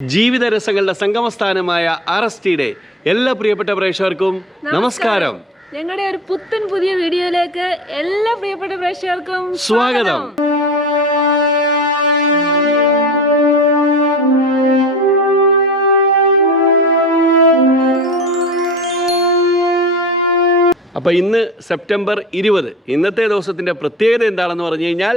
ജീവിത രസങ്ങളുടെ സംഗമസ്ഥാനമായ R S ടിയുടെ എല്ലാ പ്രിയപ്പെട്ട പ്രേക്ഷകർക്കും നമസ്കാരം. ഞങ്ങളുടെ ഒരു പുത്തൻ പുതിയ വീഡിയോയിലേക്ക് എല്ലാ പ്രിയപ്പെട്ട പ്രേക്ഷകർക്കും സ്വാഗതം. അപ്പൊ ഇന്ന് സെപ്റ്റംബർ ഇരുപത് ഇന്നത്തെ ദിവസത്തിന്റെ പ്രത്യേകത എന്താണെന്ന് പറഞ്ഞു കഴിഞ്ഞാൽ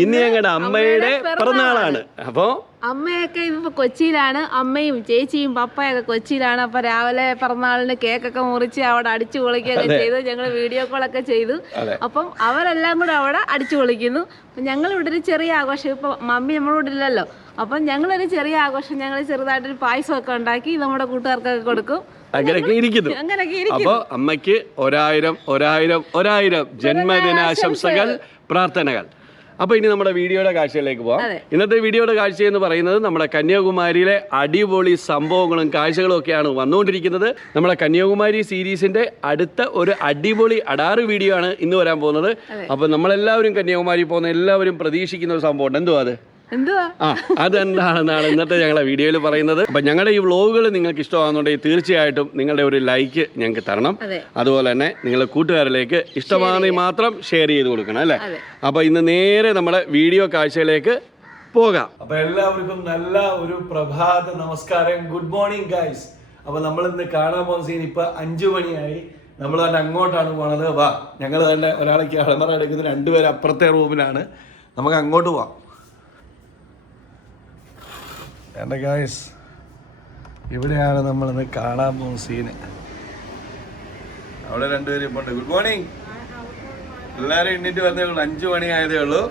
ഇന്ന് ഞങ്ങളുടെ അമ്മയുടെ പിറന്നാളാണ്. അപ്പോ? അമ്മയൊക്കെ ഇപ്പൊ കൊച്ചിയിലാണ് അമ്മയും ചേച്ചിയും പപ്പയൊക്കെ കൊച്ചിയിലാണ്. അപ്പൊ രാവിലെ പിറന്നാളിന് കേക്കൊക്കെ മുറിച്ച് അവിടെ അടിച്ചു പൊളിക്കുകയൊക്കെ ചെയ്തു. ഞങ്ങൾ വീഡിയോ കോളൊക്കെ ചെയ്തു. അപ്പം അവരെല്ലാം കൂടെ അവിടെ അടിച്ചു പൊളിക്കുന്നു. ഞങ്ങൾ ഇവിടെ ഒരു ചെറിയ ആഘോഷം. ഇപ്പൊ മമ്മി നമ്മളോട് ഇല്ലല്ലോ. അപ്പം ഞങ്ങളൊരു ചെറിയ ആഘോഷം. ഞങ്ങൾ ചെറുതായിട്ടൊരു പായസമൊക്കെ ഉണ്ടാക്കി നമ്മുടെ കൂട്ടുകാർക്കൊക്കെ കൊടുക്കും. അങ്ങനെയൊക്കെ ഇരിക്കുന്നു. അപ്പൊ ഇരിക്കും അപ്പോ അമ്മയ്ക്ക് ഒരായിരം ഒരായിരം ഒരായിരം ജന്മദിനാശംസകൾ പ്രാർത്ഥനകൾ. അപ്പൊ ഇനി നമ്മുടെ വീഡിയോയുടെ കാഴ്ചയിലേക്ക് പോവാം. ഇന്നത്തെ വീഡിയോയുടെ കാഴ്ച എന്ന് പറയുന്നത് നമ്മുടെ കന്യാകുമാരിയിലെ അടിപൊളി സംഭവങ്ങളും കാഴ്ചകളും ഒക്കെയാണ് വന്നുകൊണ്ടിരിക്കുന്നത്. നമ്മുടെ കന്യാകുമാരി സീരീസിന്റെ അടുത്ത ഒരു അടിപൊളി അടാറ് വീഡിയോ ആണ് ഇന്ന് വരാൻ പോകുന്നത്. അപ്പൊ നമ്മളെല്ലാവരും കന്യാകുമാരി പോകുന്ന എല്ലാവരും പ്രതീക്ഷിക്കുന്ന ഒരു സംഭവം ഉണ്ട് എന്തുവാ അത്? ആ അതെന്താണെന്നാണ് ഇന്നത്തെ ഞങ്ങളെ വീഡിയോയിൽ പറയുന്നത്. അപ്പം ഞങ്ങളുടെ ഈ വ്ളോഗുകൾ നിങ്ങൾക്ക് ഇഷ്ടമാകുന്നുണ്ടെങ്കിൽ തീർച്ചയായിട്ടും നിങ്ങളുടെ ഒരു ലൈക്ക് ഞങ്ങൾക്ക് തരണം. അതുപോലെ തന്നെ നിങ്ങളുടെ കൂട്ടുകാരിലേക്ക് ഇഷ്ടമാണെങ്കിൽ മാത്രം ഷെയർ ചെയ്ത് കൊടുക്കണം അല്ലേ? അപ്പൊ അപ്പോൾ ഇന്ന് നേരെ നമ്മുടെ വീഡിയോ കാഴ്ചയിലേക്ക് പോകാം. അപ്പൊ എല്ലാവർക്കും നല്ല ഒരു പ്രഭാത നമസ്കാരം. ഗുഡ് മോർണിംഗ് ഗൈസ് അപ്പൊ നമ്മൾ ഇന്ന് കാണാൻ പോകുന്ന സീൻ ഇപ്പൊ അഞ്ചു മണിയായി. നമ്മൾ തന്നെ അങ്ങോട്ടാണ് പോണത്. വാ ഞങ്ങൾ തന്നെ ഒരാളെ ക്യാമറ എടുക്കുന്നത്. രണ്ടുപേരും അപ്പുറത്തെ റൂമിലാണ് നമുക്ക് അങ്ങോട്ട് പോവാം. എന്റെ ഗായ്സ് ഇവിടെയാണ് നമ്മൾ ഇന്ന് കാണാൻ പോകുന്ന സീന് അവിടെ രണ്ടുപേരും ഇപ്പോൾ ഗുഡ് മോർണിംഗ് എല്ലാവരും എണ്ണീറ്റ് വന്നേ ഉള്ളൂ. അഞ്ചു മണി ആയതേ ഉള്ളൂ.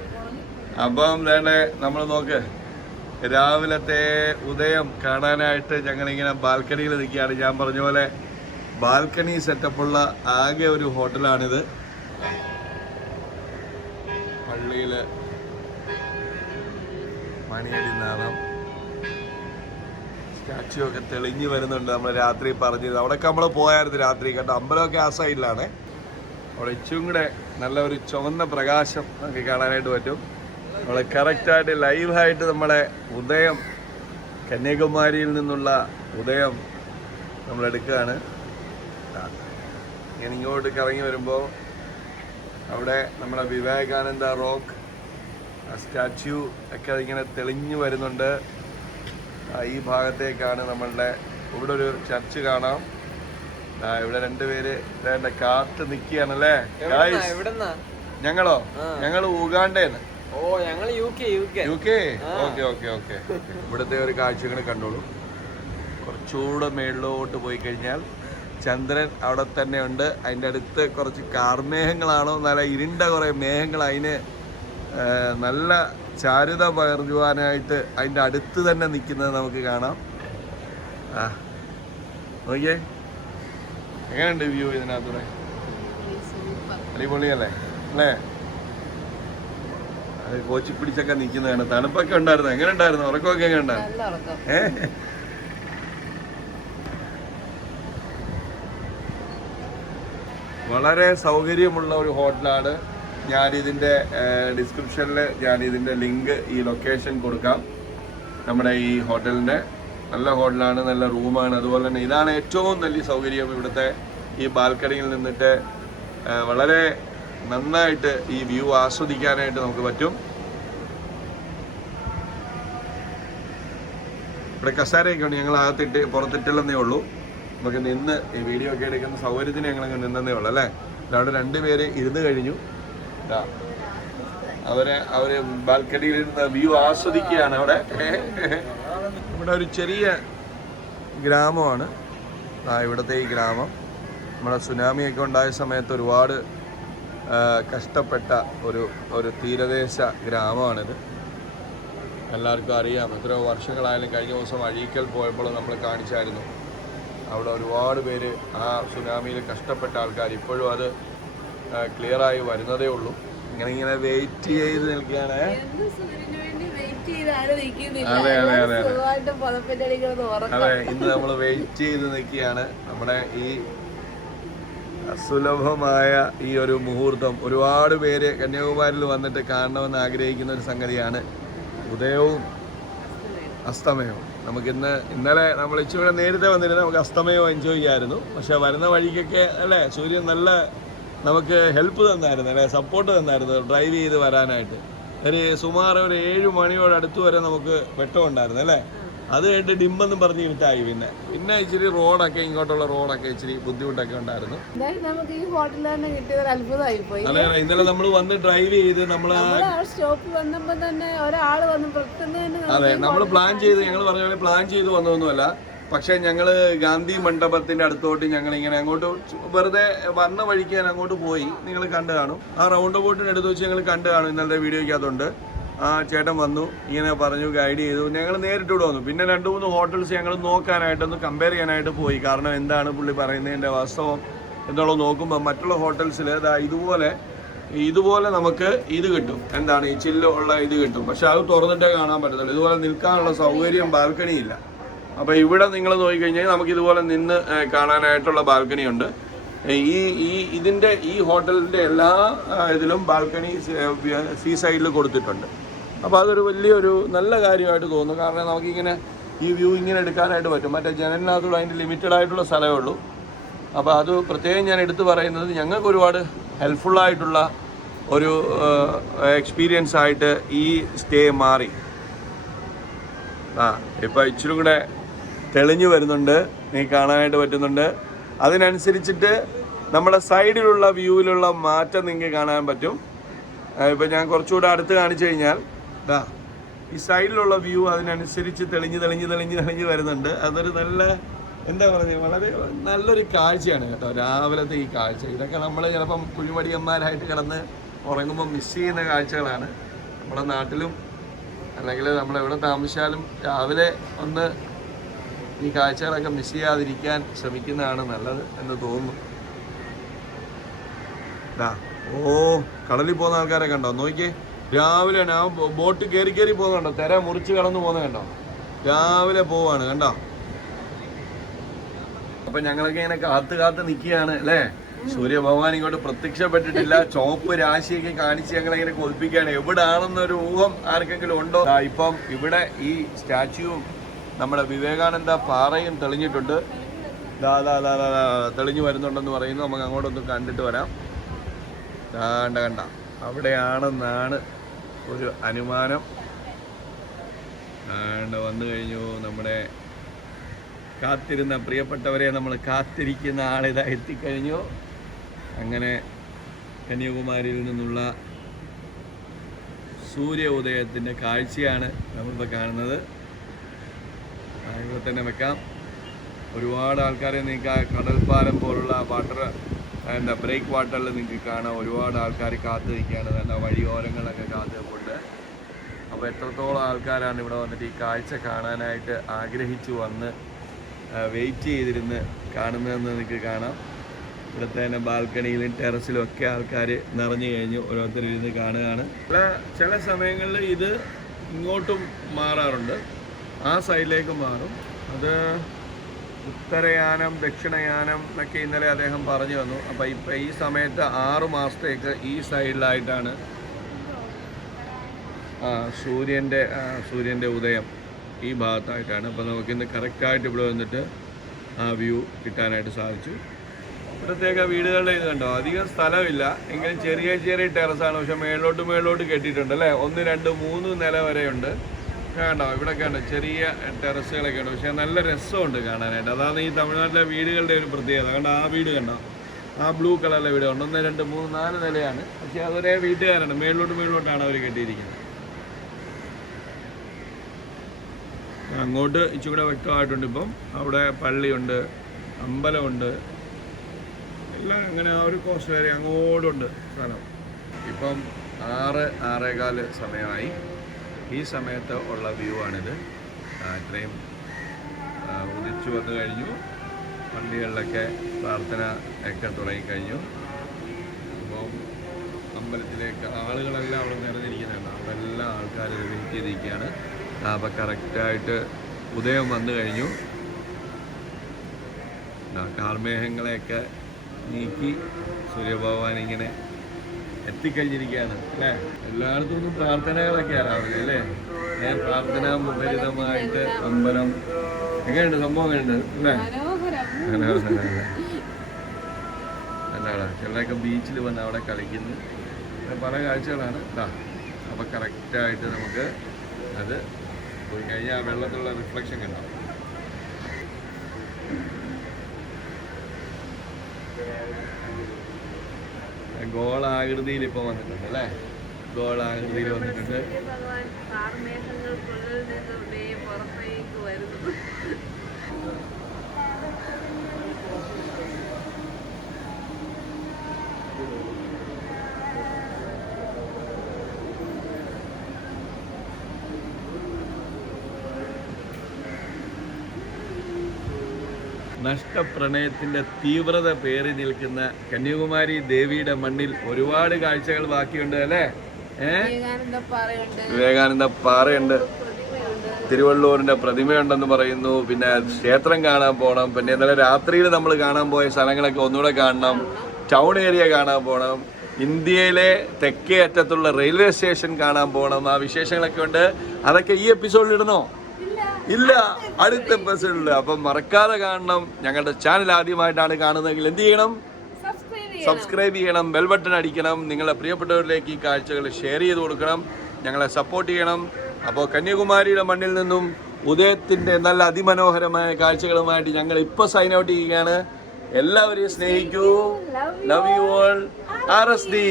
അപ്പം വേണ്ടേ നമ്മൾ നോക്ക്. രാവിലത്തെ ഉദയം കാണാനായിട്ട് ഞങ്ങളിങ്ങനെ ബാൽക്കണിയിൽ നിൽക്കുകയാണ്. ഞാൻ പറഞ്ഞ പോലെ ബാൽക്കണി സെറ്റപ്പുള്ള ആകെ ഒരു ഹോട്ടലാണിത്. പള്ളിയിൽ മണിയടി നാളം സ്റ്റാച്ചു ഒക്കെ തെളിഞ്ഞു വരുന്നുണ്ട്. നമ്മൾ രാത്രി പറഞ്ഞത് അവിടെയൊക്കെ നമ്മൾ പോയായിരുന്നു രാത്രി. കണ്ട? അമ്പലമൊക്കെ ആ സൈഡിലാണ്. അവിടെ ഇച്ചും കൂടെ നല്ല ഒരു ചുവന്ന പ്രകാശം നമുക്ക് കാണാനായിട്ട് പറ്റും. നമ്മൾ കറക്റ്റായിട്ട് ലൈവായിട്ട് നമ്മളെ ഉദയം കന്യാകുമാരിയിൽ നിന്നുള്ള ഉദയം നമ്മൾ എടുക്കുകയാണ്. ഞാൻ ഇങ്ങോട്ട് കറങ്ങി വരുമ്പോൾ അവിടെ നമ്മുടെ വിവേകാനന്ദ റോക്ക് സ്റ്റാച്യു ഒക്കെ ഇങ്ങനെ തെളിഞ്ഞു വരുന്നുണ്ട്. ഈ ഭാഗത്തേക്കാണ് നമ്മളുടെ ഇവിടെ ഒരു ചർച്ച് കാണാം. ഇവിടെ രണ്ടുപേര് കാത്ത് നിക്കുകയാണല്ലേ? ഞങ്ങളോ? ഞങ്ങൾ ഉഗാണ്ടേന്ന്. ഓ ഞങ്ങൾ U K U K U K okay okay okay ഇവിടുത്തെ ഒരു കാഴ്ചകൾ കണ്ടോളൂ. കുറച്ചുകൂടെ മേളിലോട്ട് പോയി കഴിഞ്ഞാൽ ചന്ദ്രൻ അവിടെ തന്നെ ഉണ്ട്. അതിന്റെ അടുത്ത് കുറച്ച് കാർമേഘങ്ങളാണോ? നല്ല ഇരുണ്ട കുറേ മേഘങ്ങൾ അതിന് നല്ല ചാരുത പകർന്നുവാനായിട്ട് അതിന്റെ അടുത്ത് തന്നെ നിൽക്കുന്നത് നമുക്ക് കാണാം. ആ നോക്കിയേ. എങ്ങനെയുണ്ട് വ്യൂ ഇതിനകത്തൂടെ? അടിപൊളിയല്ലേ? അല്ലേ? അത് കോച്ചി പിടിച്ചൊക്കെ നിൽക്കുന്നതാണ്. തണുപ്പൊക്കെ ഉണ്ടായിരുന്നു? എങ്ങനെ ഉണ്ടായിരുന്നു ഉറക്കമൊക്കെ എങ്ങനെ ഉണ്ടായിരുന്നു ഏ? വളരെ സൗകര്യമുള്ള ഒരു ഹോട്ടലാണ്. ഞാനിതിന്റെ ഡിസ്ക്രിപ്ഷനിൽ ഞാനിതിന്റെ ലിങ്ക് ഈ ലൊക്കേഷൻ കൊടുക്കാം. നമ്മുടെ ഈ ഹോട്ടലിന്റെ നല്ല ഹോട്ടലാണ് നല്ല റൂമാണ്. അതുപോലെ തന്നെ ഇതാണ് ഏറ്റവും നല്ല സൗകര്യം ഇവിടുത്തെ ഈ ബാൽക്കണിയിൽ നിന്നിട്ട്. വളരെ നന്നായിട്ട് ഈ വ്യൂ ആസ്വദിക്കാനായിട്ട് നമുക്ക് പറ്റും. ഇവിടെ കസാരയൊക്കെ ഉണ്ട്. ഞങ്ങൾ അകത്തിട്ട് പുറത്തിട്ടില്ലെന്നേ ഉള്ളൂ. നമുക്ക് നിന്ന് ഈ വീഡിയോ ഒക്കെ എടുക്കുന്ന സൗകര്യത്തിന് ഞങ്ങൾ നിന്നേ ഉള്ളൂ അല്ലേ? അവിടെ രണ്ടുപേര് ഇരുന്ന് കഴിഞ്ഞു. ദാ. അവരെ അവർ ബാൽക്കണിയിൽ ഇരുന്ന് വ്യൂ ആസ്വദിക്കുകയാണ് അവിടെ. ഇവിടെ ഒരു ചെറിയ ഗ്രാമമാണ്. ഇവിടുത്തെ ഈ ഗ്രാമം. നമ്മുടെ സുനാമിയൊക്കെ ഉണ്ടായ സമയത്ത് ഒരുപാട് കഷ്ടപ്പെട്ട ഒരു ഒരു തീരദേശ ഗ്രാമമാണിത്. എല്ലാവർക്കും അറിയാം എത്രയോ വർഷങ്ങളായാലും കഴിഞ്ഞ ദിവസം അഴീക്കൽ പോയപ്പോൾ നമ്മൾ കാണിച്ചായിരുന്നു. അവിടെ ഒരുപാട് പേര് ആ സുനാമിയിൽ കഷ്ടപ്പെട്ട ആൾക്കാർ. ഇപ്പോഴും അത് ക്ലിയറായി വരുന്നതേ ഉള്ളൂ. ഇങ്ങനെ ഇങ്ങനെ വെയിറ്റ് ചെയ്ത് നിൽക്കുകയാണ്. അതെ, അതെ, അതെ, അതെ. ഇന്ന് നമ്മൾ വെയിറ്റ് ചെയ്ത് നിൽക്കുകയാണ്. നമ്മുടെ ഈ അസുലഭമായ ഈ ഒരു മുഹൂർത്തം. ഒരുപാട് പേര് കന്യാകുമാരിയിൽ വന്നിട്ട് കാണണമെന്ന് ആഗ്രഹിക്കുന്ന ഒരു സംഗതിയാണ്. ഉദയവും അസ്തമയവും. നമുക്ക് ഇന്ന് ഇന്നലെ നമ്മൾ ഇച്ചിരി നേരത്തെ വന്നിരുന്നത് നമുക്ക് അസ്തമയവും എൻജോയ് ചെയ്യായിരുന്നു. പക്ഷെ വരുന്ന വഴിക്കൊക്കെ അല്ലേ? സൂര്യൻ നല്ല നമുക്ക് ഹെൽപ്പ് തന്നായിരുന്നു അല്ലെ? സപ്പോർട്ട് തന്നായിരുന്നു ഡ്രൈവ് ചെയ്ത് വരാനായിട്ട്. ഒരു സുമാർ ഒരു ഏഴ് മണിയോട് അടുത്ത് വരെ നമുക്ക് വെട്ടം ഉണ്ടായിരുന്നു അല്ലേ? അത് കഴിഞ്ഞിട്ട് ഡിമ്മെന്നും പറഞ്ഞ് ഇരുട്ടായി പിന്നെ. പിന്നെ ഇച്ചിരി റോഡൊക്കെ ഇങ്ങോട്ടുള്ള റോഡൊക്കെ ഇച്ചിരി ബുദ്ധിമുട്ടൊക്കെ ഉണ്ടായിരുന്നു. നമുക്ക് ഈ ഹോട്ടലിൽ തന്നെ കിട്ടിയത് ഒരു അത്ഭുതമായി പോയി ഇന്നലെ നമ്മൾ വന്ന് ഡ്രൈവ് ചെയ്ത് നമ്മൾ നമ്മൾ ആ സ്റ്റോപ്പിൽ വന്നപ്പോ തന്നെ ഒരാൾ വന്ന് പെട്ടെന്ന് തന്നെ അതെ നമ്മൾ പ്ലാൻ ചെയ്ത് ഞങ്ങൾ പറഞ്ഞ പോലെ പ്ലാൻ ചെയ്ത് വന്നതൊന്നുമല്ല. പക്ഷെ ഞങ്ങൾ ഗാന്ധി മണ്ഡപത്തിന്റെ അടുത്തോട്ട് ഞങ്ങൾ ഇങ്ങനെ അങ്ങോട്ട് വെറുതെ വന്ന വഴിക്ക് ഞാൻ അങ്ങോട്ട് പോയി. നിങ്ങൾ കണ്ടു കാണും. ആ റൗണ്ട് ബോട്ടിന് അടുത്ത് വെച്ച് ഞങ്ങൾ കണ്ടു കാണും. ഇന്നലത്തെ വീഡിയോയ്ക്കകത്തുണ്ട് ആ ചേട്ടൻ വന്നു. ഇങ്ങനെ പറഞ്ഞു ഗൈഡ് ചെയ്തു. ഞങ്ങൾ നേരിട്ട് ഇവിടെ വന്നു. പിന്നെ രണ്ട് മൂന്ന് ഹോട്ടൽസ് ഞങ്ങൾ നോക്കാനായിട്ടൊന്ന് കമ്പയർ ചെയ്യാനായിട്ട് പോയി. കാരണം എന്താണ് പുള്ളി പറയുന്നതിന്റെ വാസ്തവം എന്നുള്ളത് നോക്കുമ്പോൾ മറ്റുള്ള ഹോട്ടൽസിൽ ഇതുപോലെ ഇതുപോലെ നമുക്ക് ഇത് കിട്ടും. എന്താണ് ഈ ചില്ലുള്ള ഇത് കിട്ടും. പക്ഷെ അത് തുറന്നിട്ടേ കാണാൻ പറ്റത്തുള്ളൂ. ഇതുപോലെ നിൽക്കാനുള്ള സൗകര്യം ബാൽക്കണി ഇല്ല. അപ്പോൾ ഇവിടെ നിങ്ങൾ നോക്കിക്കഴിഞ്ഞാൽ നമുക്ക് ഇതുപോലെ നിന്ന് കാണാനായിട്ടുള്ള ബാൽക്കണി ഉണ്ട്. ഈ ഈ ഇതിന്റെ ഈ ഹോട്ടലിന്റെ എല്ലാ ഇതിലും ബാൽക്കണി സീ സൈഡിൽ കൊടുത്തിട്ടുണ്ട്. അപ്പോൾ അതൊരു വലിയൊരു നല്ല കാര്യമായിട്ട് തോന്നുന്നു. കാരണം നമുക്കിങ്ങനെ ഈ വ്യൂ ഇങ്ങനെ എടുക്കാനായിട്ട് പറ്റും. മറ്റേ ജനലിനകത്തുള്ള അതിന്റെ ലിമിറ്റഡ് ആയിട്ടുള്ള സ്ഥലമേ ഉള്ളൂ. അപ്പോൾ അത് പ്രത്യേകം ഞാൻ എടുത്തു പറയുന്നത് ഞങ്ങൾക്ക് ഒരുപാട് ഹെൽപ്ഫുള്ളായിട്ടുള്ള ഒരു എക്സ്പീരിയൻസ് ആയിട്ട് ഈ സ്റ്റേ മാറി. ആ ഇപ്പം ഇച്ചിരി കൂടെ തെളിഞ്ഞു വരുന്നുണ്ട്. നീ കാണാനായിട്ട് പറ്റുന്നുണ്ട്. അതിനനുസരിച്ചിട്ട് നമ്മുടെ സൈഡിലുള്ള വ്യൂവിലുള്ള മാറ്റം നിങ്ങൾക്ക് കാണാൻ പറ്റും. ഇപ്പം ഞാൻ കുറച്ചുകൂടെ അടുത്ത് കാണിച്ചു കഴിഞ്ഞാൽ ദാ ഈ സൈഡിലുള്ള വ്യൂ അതിനനുസരിച്ച് തെളിഞ്ഞ് തെളിഞ്ഞ് തെളിഞ്ഞ് തെളിഞ്ഞ് വരുന്നുണ്ട്. അതൊരു നല്ല എന്താ പറയുക വളരെ നല്ലൊരു കാഴ്ചയാണ് കേട്ടോ. രാവിലത്തെ ഈ കാഴ്ച. ഇതൊക്കെ നമ്മൾ ചിലപ്പം കുഴിമടിയന്മാരായിട്ട് കിടന്ന് ഉറങ്ങുമ്പോൾ മിസ് ചെയ്യുന്ന കാഴ്ചകളാണ്. നമ്മുടെ നാട്ടിലും അല്ലെങ്കിൽ നമ്മളെവിടെ താമസിച്ചാലും രാവിലെ ഒന്ന് ഈ കാഴ്ചകളൊക്കെ മിസ് ചെയ്യാതിരിക്കാൻ ശ്രമിക്കുന്നതാണ് നല്ലത് എന്ന് തോന്നുന്നു. ഓ കടലിൽ പോകുന്ന ആൾക്കാരെ കണ്ടോ? നോക്കിയേ രാവിലെ ആ ബോട്ട് കയറി കയറി പോകുന്നുണ്ടോ തെര മുറിച്ച് കടന്നു പോകുന്നത് കണ്ടോ? രാവിലെ പോവാണ് കണ്ടോ? അപ്പൊ ഞങ്ങളൊക്കെ ഇങ്ങനെ കാത്ത് കാത്ത് നിൽക്കുകയാണ് അല്ലേ? സൂര്യഭഗവാൻ ഇങ്ങോട്ട് പ്രത്യക്ഷപ്പെട്ടിട്ടില്ല. ചോപ്പ് രാശിയൊക്കെ കാണിച്ച് ഞങ്ങളെ ഇങ്ങനെ കൊതിപ്പിക്കുകയാണ്. എവിടാണെന്നൊരു ഊഹം ആർക്കെങ്കിലും ഉണ്ടോ? ഇപ്പം ഇവിടെ ഈ സ്റ്റാച്യുവും നമ്മുടെ വിവേകാനന്ദ പാറയും തെളിഞ്ഞിട്ടുണ്ട്. ദാദാ ദാദാ തെളിഞ്ഞു വരുന്നുണ്ടെന്ന് പറയുന്നു. നമുക്ക് അങ്ങോട്ടൊന്ന് കണ്ടിട്ട് വരാം. കണ്ട കണ്ട. അവിടെയാണെന്നാണ് ഒരു അനുമാനം. കണ്ട വന്നു കഴിഞ്ഞു നമ്മുടെ കാത്തിരുന്ന പ്രിയപ്പെട്ടവരെ നമ്മൾ കാത്തിരിക്കുന്ന ആളിതാ എത്തിക്കഴിഞ്ഞു. അങ്ങനെ കന്യാകുമാരിയിൽ നിന്നുള്ള സൂര്യ ഉദയത്തിന്റെ കാഴ്ചയാണ് നമ്മളിപ്പോൾ കാണുന്നത്. തന്നെ വെക്കാം. ഒരുപാട് ആൾക്കാരെ നിങ്ങൾക്ക് കടൽപ്പാലം പോലുള്ള വാട്ടർ എന്താ ബ്രേക്ക് വാട്ടറിൽ നിങ്ങൾക്ക് കാണാം. ഒരുപാട് ആൾക്കാർ കാത്തു നിൽക്കുകയാണ്. നല്ല വഴിയോരങ്ങളൊക്കെ കാത്തു നിൽപ്പുണ്ട് അപ്പോൾ എത്രത്തോളം ആൾക്കാരാണ് ഇവിടെ വന്നിട്ട് ഈ കാഴ്ച കാണാനായിട്ട് ആഗ്രഹിച്ചു വന്ന് വെയിറ്റ് ചെയ്തിരുന്ന് കാണുന്നതെന്ന് നിങ്ങൾക്ക് കാണാം. ഇവിടുത്തെ തന്നെ ബാൽക്കണിയിലും ടെറസിലും ഒക്കെ ആൾക്കാർ നിറഞ്ഞു കഴിഞ്ഞു ഓരോരുത്തർ ഇരുന്ന് കാണുകയാണ്. ചില ചില സമയങ്ങളിൽ ഇത് ഇങ്ങോട്ടും മാറാറുണ്ട്. ആ സൈഡിലേക്ക് മാറും. അത് ഉത്തരയാനം ദക്ഷിണയാനം എന്നൊക്കെ ഇന്നലെ അദ്ദേഹം പറഞ്ഞു വന്നു. അപ്പോൾ ഇപ്പം ഈ സമയത്ത് ആറു മാസത്തേക്ക് ഈ സൈഡിലായിട്ടാണ് സൂര്യന്റെ സൂര്യന്റെ ഉദയം ഈ ഭാഗത്തായിട്ടാണ്. അപ്പോൾ നമുക്കിന്ന് കറക്റ്റായിട്ട് ഇവിടെ വന്നിട്ട് ആ വ്യൂ കിട്ടാനായിട്ട് സാധിച്ചു. ഇവിടത്തേക്ക് വീടുകളുടെ ഇത് കണ്ടോ? അധികം സ്ഥലമില്ല. എങ്കിലും ചെറിയ ചെറിയ ടെറസാണ്. പക്ഷെ മേളിലോട്ട് മേളിലോട്ട് കെട്ടിയിട്ടുണ്ട് അല്ലേ? ഒന്ന് രണ്ട് മൂന്ന് നില വരെയുണ്ട്. കണ്ടോ ഇവിടെ കണ്ടോ ചെറിയ ടെറസുകളൊക്കെ ഉണ്ട് പക്ഷെ നല്ല രസമുണ്ട് കാണാനായിട്ട്. അതാണ് ഈ തമിഴ്നാട്ടിലെ വീടുകളുടെ ഒരു പ്രത്യേകത. കണ്ടോ ആ വീട് കണ്ടോ? ആ ബ്ലൂ കളറിലെ വീട് ഉണ്ട് ഒന്ന് രണ്ട് മൂന്ന് നാല് നിലയാണ്. പക്ഷെ അതൊരേ വീട്ടുകാരാണ് മേളിലോട്ട് മേളിലോട്ടാണ് അവർ കെട്ടിയിരിക്കുന്നത്. അങ്ങോട്ട് ഇച്ചിരി വ്യക്തമായിട്ടുണ്ട് ഇപ്പം. അവിടെ പള്ളിയുണ്ട് അമ്പലമുണ്ട്. എല്ലാം അങ്ങനെ ആ ഒരു കോസ്റ്റ് ഏരിയ അങ്ങോട്ടുണ്ട് സ്ഥലം. ഇപ്പം ആറ് ആറേകാൽ സമയമായി. ഈ സമയത്ത് ഉള്ള വ്യൂ ആണിത്. ഇത്രയും ഉദിച്ചു വന്നു കഴിഞ്ഞു. പള്ളികളിലൊക്കെ പ്രാർത്ഥന ഒക്കെ തുടങ്ങിക്കഴിഞ്ഞു. അപ്പം അമ്പലത്തിലേക്ക് ആളുകളെല്ലാം അവിടെ നിറഞ്ഞിരിക്കുന്നുണ്ട്. അവിടെ എല്ലാ ആൾക്കാരും വെയിറ്റ് ചെയ്തിരിക്കുകയാണ്. അപ്പം കറക്റ്റായിട്ട് ഉദയം വന്നു കഴിഞ്ഞു. കാർമേഹങ്ങളെയൊക്കെ നീക്കി സൂര്യഭഗവാൻ ഇങ്ങനെ എത്തിക്കഴിഞ്ഞിരിക്കുകയാണ് അല്ലേ? എല്ലായിടത്തും ഒന്നും പ്രാർത്ഥനകളൊക്കെയാണ് രാവിലെ അല്ലേ? ഞാൻ പ്രാർത്ഥന മുഖരിതമായിട്ട് അമ്പലം. എങ്ങനെയുണ്ട്? സംഭവം എങ്ങനെയുണ്ട്? അല്ലേ? അല്ലാടാ ചിലരൊക്കെ ബീച്ചിൽ വന്ന് അവിടെ കളിക്കുന്നു. പല കാഴ്ചകളാണ്. ഇതാ അപ്പോൾ കറക്റ്റായിട്ട് നമുക്ക് അത് പോയി കഴിഞ്ഞാൽ ആ വെള്ളത്തിലുള്ള റിഫ്ലക്ഷൻ കണ്ടാവും ഗോളാകൃതിയിൽ ഇപ്പോൾ വന്നിട്ടുണ്ട് അല്ലേ? ഗോളാകൃതിയിൽ വന്നിട്ടുണ്ട്. നഷ്ടപ്രണയത്തിന്റെ തീവ്രത പേറി നിൽക്കുന്ന കന്യാകുമാരി ദേവിയുടെ മണ്ണിൽ ഒരുപാട് കാഴ്ചകൾ ബാക്കിയുണ്ട് അല്ലേ? ഏ? വിവേകാനന്ദ പാറയുണ്ട്. വിവേകാനന്ദ പാറയുണ്ട്. തിരുവള്ളൂരിന്റെ പ്രതിമയുണ്ടെന്ന് പറയുന്നു. പിന്നെ ക്ഷേത്രം കാണാൻ പോകണം പിന്നെ ഇന്നലെ രാത്രിയിൽ നമ്മൾ കാണാൻ പോയ സ്ഥലങ്ങളൊക്കെ ഒന്നുകൂടെ കാണണം. ടൗൺ ഏരിയ കാണാൻ പോകണം ഇന്ത്യയിലെ തെക്കേ അറ്റത്തുള്ള റെയിൽവേ സ്റ്റേഷൻ കാണാൻ പോകണം ആ വിശേഷങ്ങളൊക്കെ ഉണ്ട്. അതൊക്കെ ഈ എപ്പിസോഡിൽ ഇടണോ? ഇല്ല അടുത്ത എപ്പിസോഡിൽ അപ്പം മറക്കാതെ കാണണം. ഞങ്ങളുടെ ചാനൽ ആദ്യമായിട്ടാണ് കാണുന്നതെങ്കിൽ എന്ത് ചെയ്യണം? സബ്സ്ക്രൈബ് ചെയ്യണം. ബെൽ ബട്ടൺ അടിക്കണം. നിങ്ങളെ പ്രിയപ്പെട്ടവരിലേക്ക് ഈ കാഴ്ചകൾ ഷെയർ ചെയ്ത് കൊടുക്കണം. ഞങ്ങളെ സപ്പോർട്ട് ചെയ്യണം. അപ്പോൾ കന്യാകുമാരിയുടെ മണ്ണിൽ നിന്നും ഉദയത്തിന്റെ നല്ല അതിമനോഹരമായ കാഴ്ചകളുമായിട്ട് ഞങ്ങൾ ഇപ്പോൾ സൈൻ ഔട്ട് ചെയ്യുകയാണ്. എല്ലാവരെയും സ്നേഹിക്കൂ. Love you all R S D